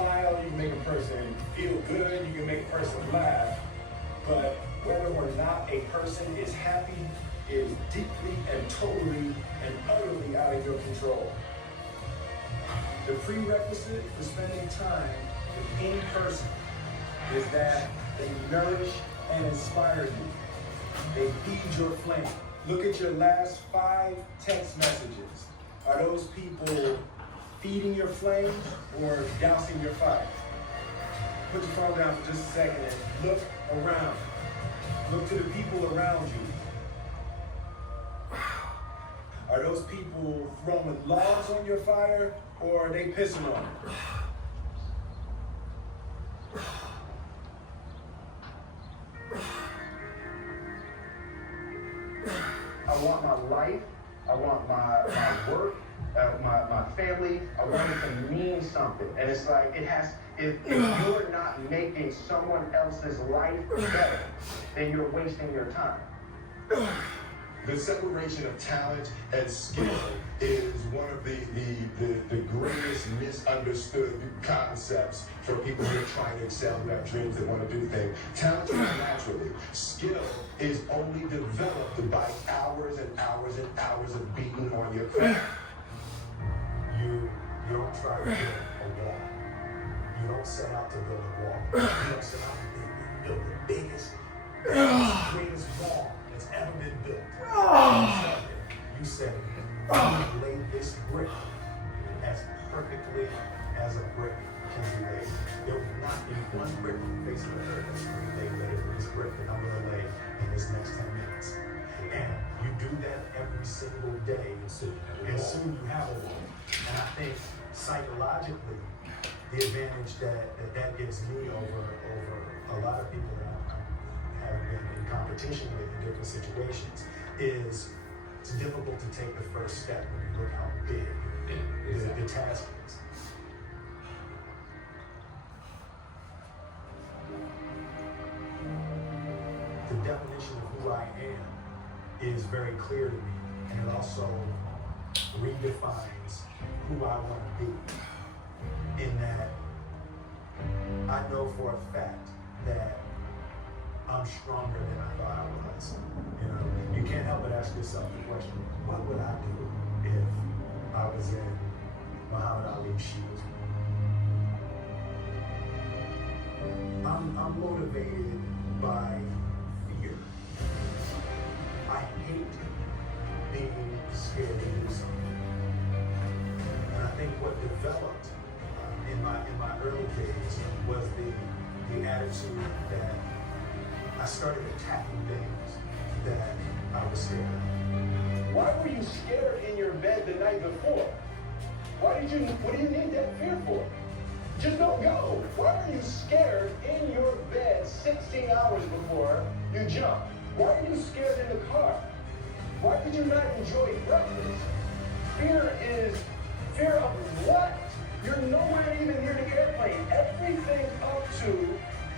smile, you can make a person feel good, you can make a person laugh, but whether or not a person is happy is deeply and totally and utterly out of your control. The prerequisite for spending time with any person is that they nourish and inspire you. They feed your flame. Look at your last 5 text messages. Are those people feeding your flame or dousing your fire? Put your phone down for just a second and look around. Look to the people around you. Are those people throwing logs on your fire or are they pissing on it? I want my life, I want my work, my family, I want it to mean something. And it's like, if you're not making someone else's life better, then you're wasting your time. The separation of talent and skill is one of the greatest misunderstood concepts for people who are trying to excel, who have dreams, that want to do things. Talent comes naturally. Skill is only developed by hours and hours and hours of beating on your craft. You don't try to build a wall. You don't set out to build a wall. You don't set out to build the biggest, greatest wall that's ever been built. You said, you lay this brick as perfectly as a brick can be laid. There will not be one brick on the face of the earth that's going to be laid better than this brick that I'm going to lay in this next 10 minutes. And you do that every single day, and soon you have a wall. And I think psychologically, the advantage that gives me over a lot of people that I have been in competition with in different situations is it's difficult to take the first step when you look how big the task is. The definition of who I am is very clear to me, and it also redefines who I want to be. In that I know for a fact that I'm stronger than I thought I was. You can't help but ask yourself the question, what would I do if I was in Muhammad Ali's shoes? I'm motivated by fear. I hate being scared to do something. And I think what developed in my early days was the attitude that I started attacking things that I was scared of. Why were you scared in your bed the night before? What do you need that fear for? Just don't go. Why are you scared in your bed 16 hours before you jump? Why are you scared in the car? Why did you not enjoy breakfast? Fear of what? You're nowhere even near the airplane. Everything up to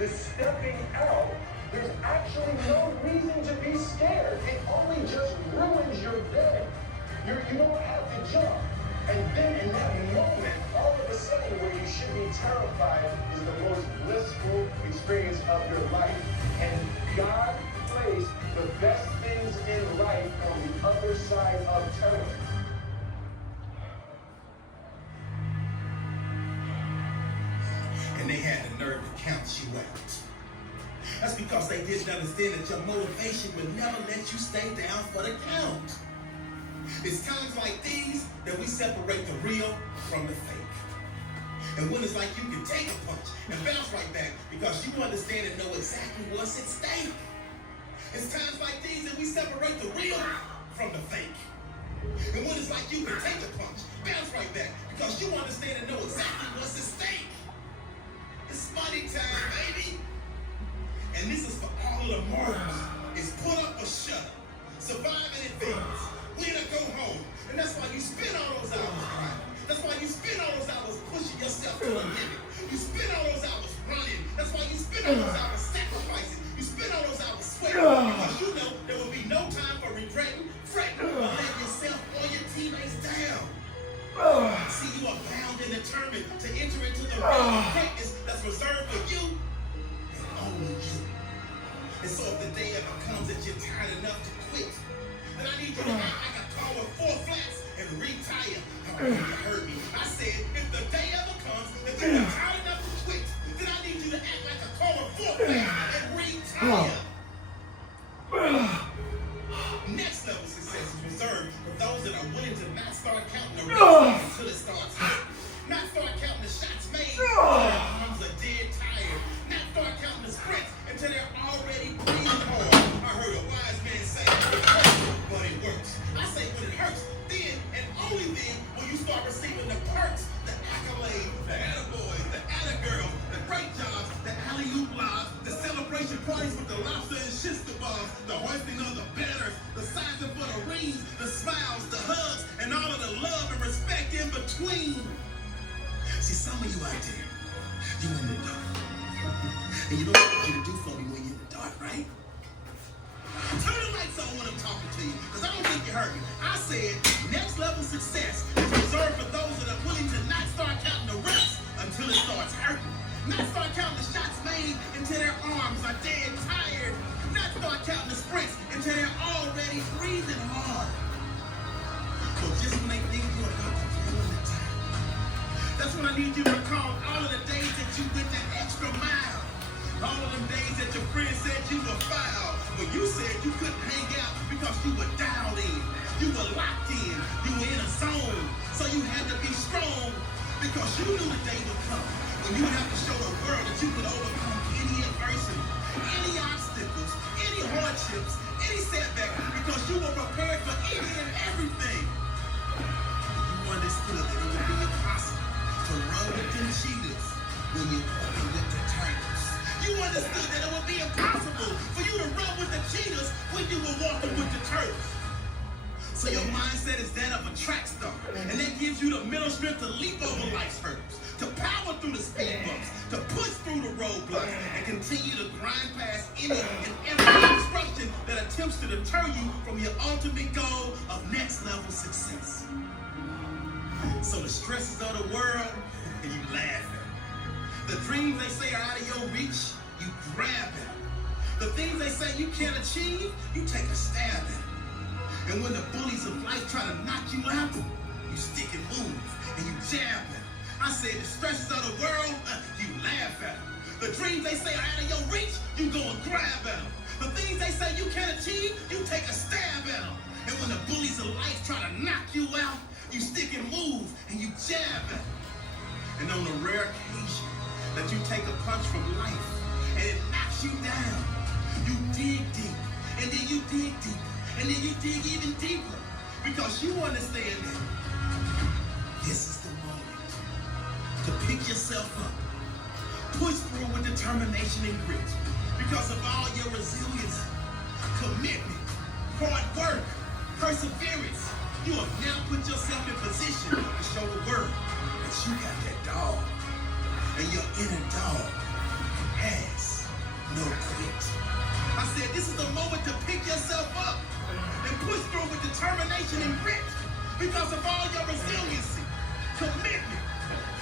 the stepping out, there's actually no reason to be scared. It only just ruins your day. You don't have to jump. And then in that moment, all of a sudden, where you should be terrified is the most blissful experience of your life. And God placed the best things in life on the other side of terror. And they had the nerve to count you out. That's because they didn't understand that your motivation would never let you stay down for the count. It's times like these that we separate the real from the fake. And when it's like you can take a punch and bounce right back because you understand and know exactly what's at stake. It's times like these that we separate the real from the fake. And when it's like you can take a punch, bounce right back because you understand and know exactly what's at stake. It's money time, baby. And this is for all of the martyrs. It's put up or shut up. Survive in advance. Win or go home. And that's why you spend all those hours crying. That's why you spend all those hours pushing yourself to the limit. You spend all those hours running. That's why you spend all those hours sacrificing. You spend all those hours sweating. Because you know there will be no time for regretting, fretting, or letting yourself or your teammates down. See, you are bound and determined to enter into the race. day ever comes that you're tired enough to quit, then I need you to act like a car with 4 flats and retire. Oh, you heard me. I said, if the day ever comes that you're tired enough to quit, then I need you to act like a car with 4 flats and retire. Next level success is reserved for those that are willing to not start counting the race until it starts hurting. Not start counting the shots made until their arms are dead tired. Not start counting the sprints until they're already breathing hard. I heard a wise man say, it hurts, but it works. I say when it hurts, then and only then will you start receiving the perks, the accolades, the attaboys, the attagirls, the great jobs, the alley-oop lives, the celebration parties with the lobster and shit kebabs, the hoisting of the banners, the sizing for the rings, the smiles, the hugs, and all of the love and respect in between. See, some of you out there, you in the dark. And you know what I want you to do for me when you're in the dark, right? Turn the lights on when I'm talking to you, because I don't think you heard me. I said, next level success is reserved for those that are willing to not start counting the reps until it starts hurting. Not start counting the shots made until their arms are dead tired. Not start counting the sprints until they're already breathing hard. So just when they think you're about to throw in the towel, that's when I need you to recall all of the days that you went that extra mile. All of them days that your friends said you were foul, but you said you couldn't hang out because you were dialed in. You were locked in. You were in a zone. So you had to be strong because you knew the day would come when you would have to show the world that you could overcome any adversity, any obstacles, any hardships, any setback, because you were prepared for any and everything. You understood that it would be impossible to run with them cheetahs when you're walking with the turtles. You understood that it would be impossible for you to run with the cheetahs when you were walking with the turtles. So your mindset is that of a track star, and that gives you the mental strength to leap over life's hurdles, to power through the speed bumps, to push through the roadblocks, and continue to grind past any and every obstruction that attempts to deter you from your ultimate goal of next level success. So the stresses of the world, you laugh at. The dreams they say are out of your reach, you grab at. The things they say you can't achieve, you take a stab at. And when the bullies of life try to knock you out, you stick and move, and you jab at. I said the stresses of the world, you laugh at them. The dreams they say are out of your reach, you go and grab at them. The things they say you can't achieve, you take a stab at them. And when the bullies of life try to knock you out, you stick and move, and you jab at them. And on the rare occasion that you take a punch from life, and it knocks you down, you dig deep, and then you dig deeper. And then you dig even deeper because you understand that this is the moment to pick yourself up, push through with determination and grit because of all your resilience, commitment, hard work, perseverance. You have now put yourself in position to show the world that you got that dog, and your inner dog has no quit. I said this is the moment to pick yourself up and push through with determination and grit because of all your resiliency, commitment,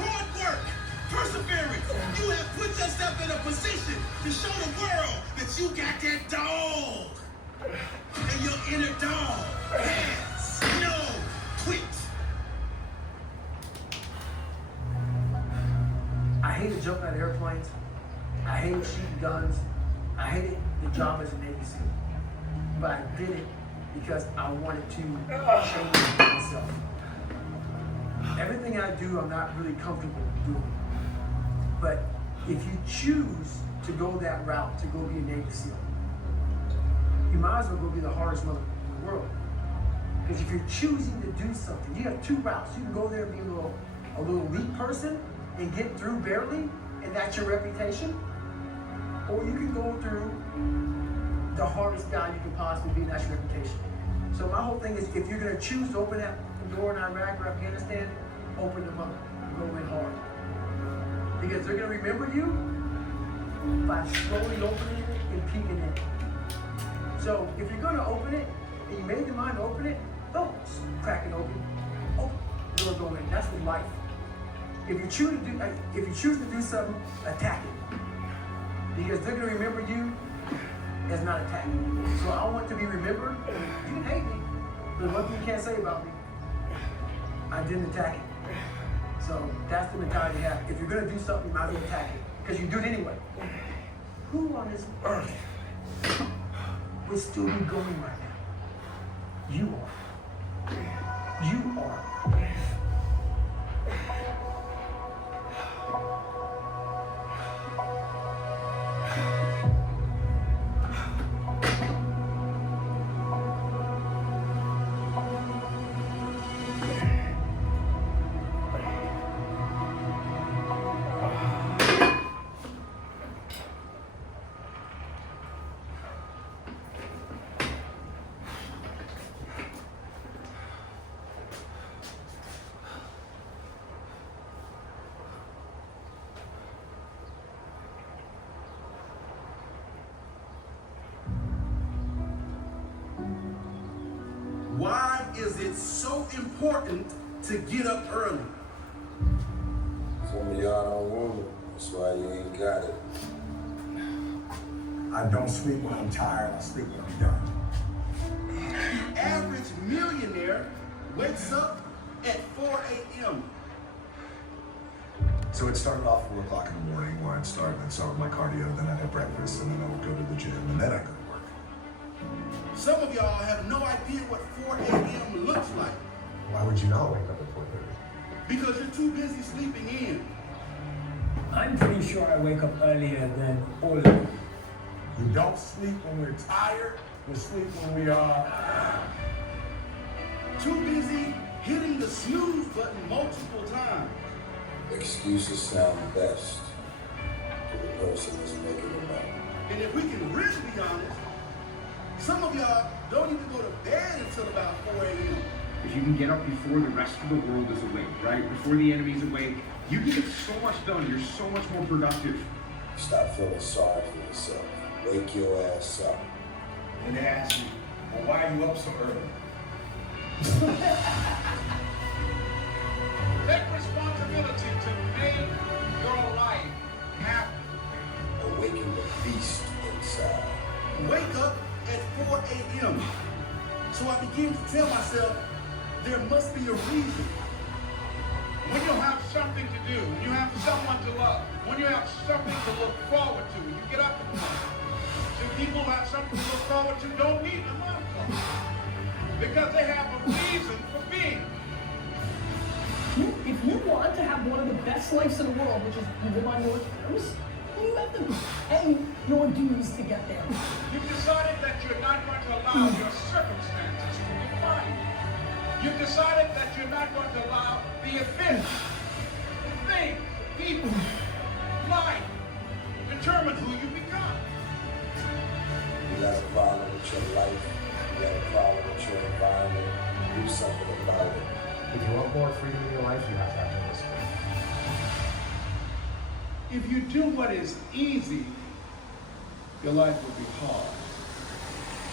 hard work, perseverance. You have put yourself in a position to show the world that you got that dog. And your inner dog has no quit. I hated jumping out of airplanes. I hated shooting guns. I hated the job as a Navy SEAL. But I did it because I wanted to change myself. Everything I do, I'm not really comfortable doing. But if you choose to go that route, to go be a Navy SEAL, you might as well go be the hardest mother in the world. Because if you're choosing to do something, you have two routes. You can go there and be a little weak person and get through barely, and that's your reputation. Or you can go through the hardest guy you can possibly be, and that's your reputation. So my whole thing is, if you're going to choose to open that door in Iraq or Afghanistan, open them up and go in hard. Because they're going to remember you by slowly opening it and peeking in. So if you're going to open it, and you made the mind to open it, don't crack it open. Open the door, go in. That's with life. If you choose to do something, attack it. Because they're going to remember you as not attacking. So I want to be remembered. You can hate me, but one thing you can't say about me, I didn't attack it. So that's the mentality you have. If you're gonna do something, you might as well attack it, because you do it anyway. Who on this earth would still be going right now? You are. You are. Why is it so important to get up early? Some of y'all don't want it. That's why you ain't got it. I don't sleep when I'm tired. I sleep when I'm done. The average millionaire wakes up at 4 a.m. So it started off 4 o'clock in the morning where I'd start and I'd start with my cardio, then I'd have breakfast, and then I would go to the gym, and then I'd go to work. Some of y'all have no idea what 4 a.m. looks like Why would you not wake up at 4:30? because you're too busy sleeping in. I'm pretty sure I wake up earlier than all of you. We don't sleep when we're tired. We sleep when we are. Too busy hitting the snooze button multiple times. Excuses sound best to the person that's making them up. And if we can really be honest, some of y'all don't even go to bed until about 4 a.m. If you can get up before the rest of the world is awake, right? Before the enemy's awake, you can get so much done. You're so much more productive. Stop feeling sorry for yourself. Wake your ass up. And they ask you, well, why are you up so early? Take responsibility to make your life happen. Awaken the beast inside. Wake up at 4 a.m. So I begin to tell myself there must be a reason. When you have something to do, when you have someone to love, when you have something to look forward to, when you get up in the morning. So people who have something to look forward to don't need an alarm clock because they have a reason for being. If you want to have one of the best lives in the world, which is you live on your terms, you have to pay your dues to get there. You've decided that you're not going to allow your circumstances to define you. You've decided that you're not going to allow the events, the things, the people, life, determine who you become. You gotta follow with your life. You gotta follow with your environment. Do something about it. If you want more freedom in your life, you have to have more discipline. If you do what is easy, your life will be hard.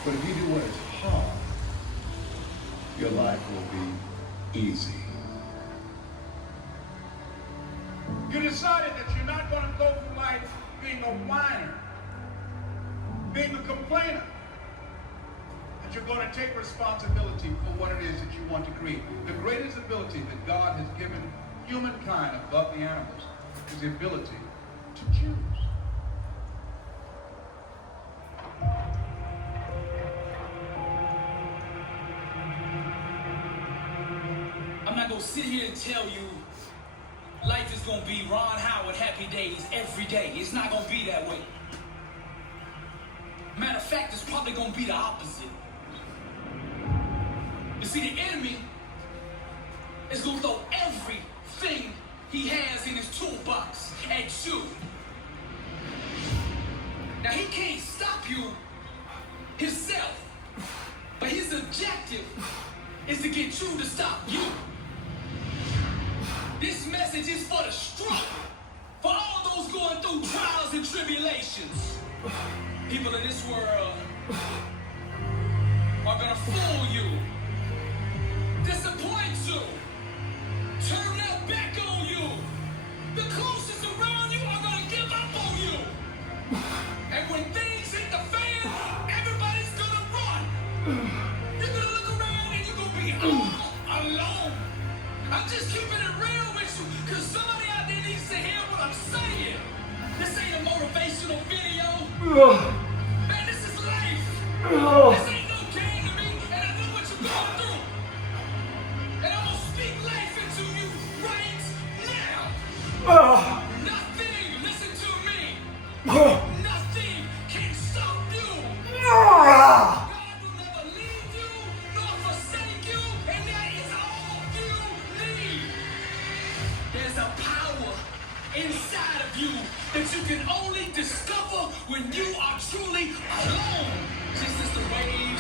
But if you do what is hard, your life will be easy. You decided that you're not going to go through life being a whiner, being a complainer. That you're going to take responsibility for what it is that you want to create. The greatest ability that God has given humankind above the animals is the ability to choose. I'm not gonna sit here and tell you life is gonna be Ron Howard happy days every day. It's not gonna be that way. Matter of fact, it's probably gonna be the opposite. You see, the enemy is gonna throw everything he has in his toolbox at you. Now, he can't stop you himself, but his objective is to get you to stop you. This message is for the struggle, for all those going through trials and tribulations. People in this world are gonna fool you, disappoint you, turn their back on you. The closest around you are gonna give up on you. And when things hit the fan, Man, this is life. This ain't no game to me, and I know what you're going through. And I'm gonna speak life into you right now. Nothing, listen to me. Nothing can stop you. God will never leave you nor forsake you, and that is all you need. There's a power inside of you that you can only discover when you are truly alone. Just as the waves